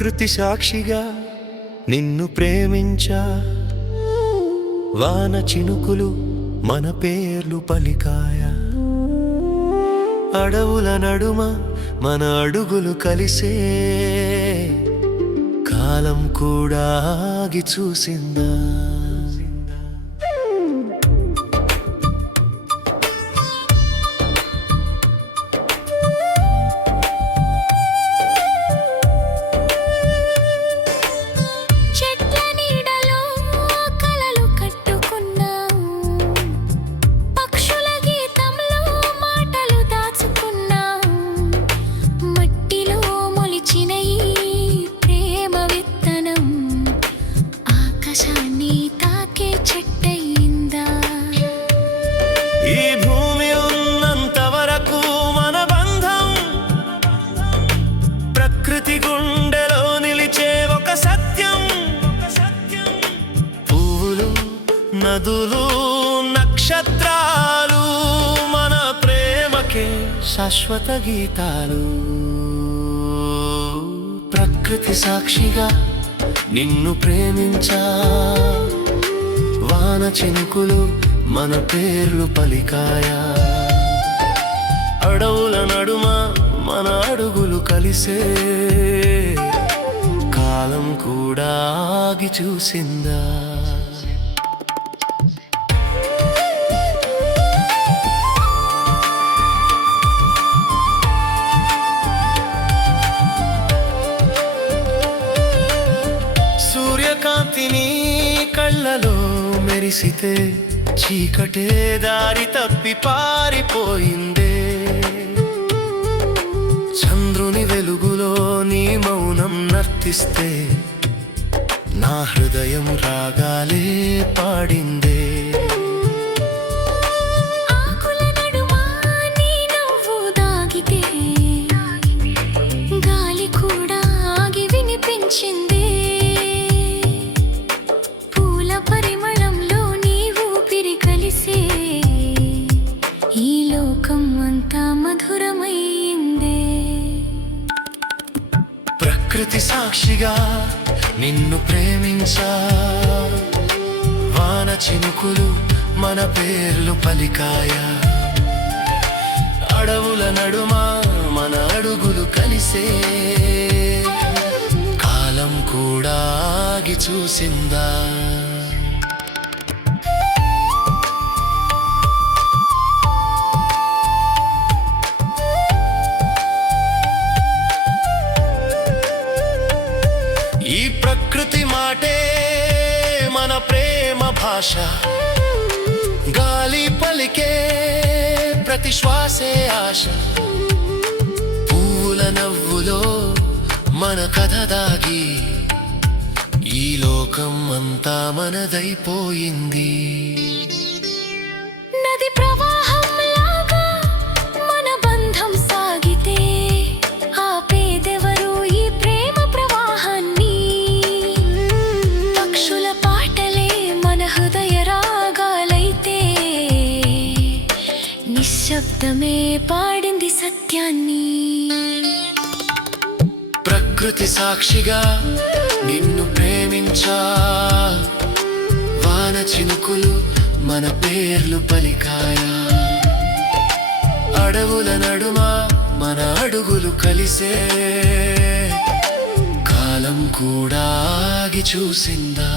ప్రకృతి సాక్షిగా నిన్ను ప్రేమించా, వాన చినుకులు మన పేర్లు పలికాయా, అడవుల నడుమ మన అడుగులు కలిసే, కాలం కూడా ఆగి చూసిందా. ఈ భూమి ఉన్నంత వరకు మన బంధం ప్రకృతి గుండెలో నిలిచే ఒక సత్యం. పువ్వులు, నదులు, నక్షత్రాలు మన ప్రేమకే శాశ్వత గీతాలు. ప్రకృతి సాక్షిగా నిన్ను ప్రేమించా, వాన చినుకులు మన పేర్లు పలికాయా, అడవుల నడుమ మన అడుగులు కలిసే, కాలం కూడా ఆగి చూసిందా. సూర్యకాంతిని కళ్ళలో మెరిసితే చీకటే దారి తప్పి పారిపోయిందే, చంద్రుని వెలుగులో నీ మౌనం నర్తిస్తే నా హృదయం రాగాలే పాడిందే. గాలి కూడా ఆగి వినిపించింది, పూల పరిమళంలో నీవు కలిసే ఈ లోకం అంతా మధురమైందే. ప్రకృతి సాక్షిగా నిన్ను ప్రేమించా, వాన చినుకులు మన పేర్లు పలికాయా, అడవుల నడుమ మన అడుగులు కలిసే, కాలం కూడా ఆగి చూసిందా. ఈ ప్రకృతి మాటే మన ప్రేమ భాష, గాలి పలికే ప్రతి శ్వాసే ఆశ, పూల నవ్వులో మన కథ దాగి ఈ లోకం అంతా మనదైపోయింది. నది ప్రవాహంలాగా మన బంధం సాగితే ఆపేదెవరు ఈ ప్రేమ ప్రవాహాన్ని, పక్షుల పాటలే మన హృదయ రాగాలైతే నిశ్శబ్దమే పాడింది సత్యాన్ని. ప్రకృతి సాక్షిగా నిన్ను ప్రేమించా, వాన చినుకులు మన పేర్లు పలికాయా, అడవుల నడుమ మన అడుగులు కలిసే, కాలం కూడా ఆగి చూసిందా.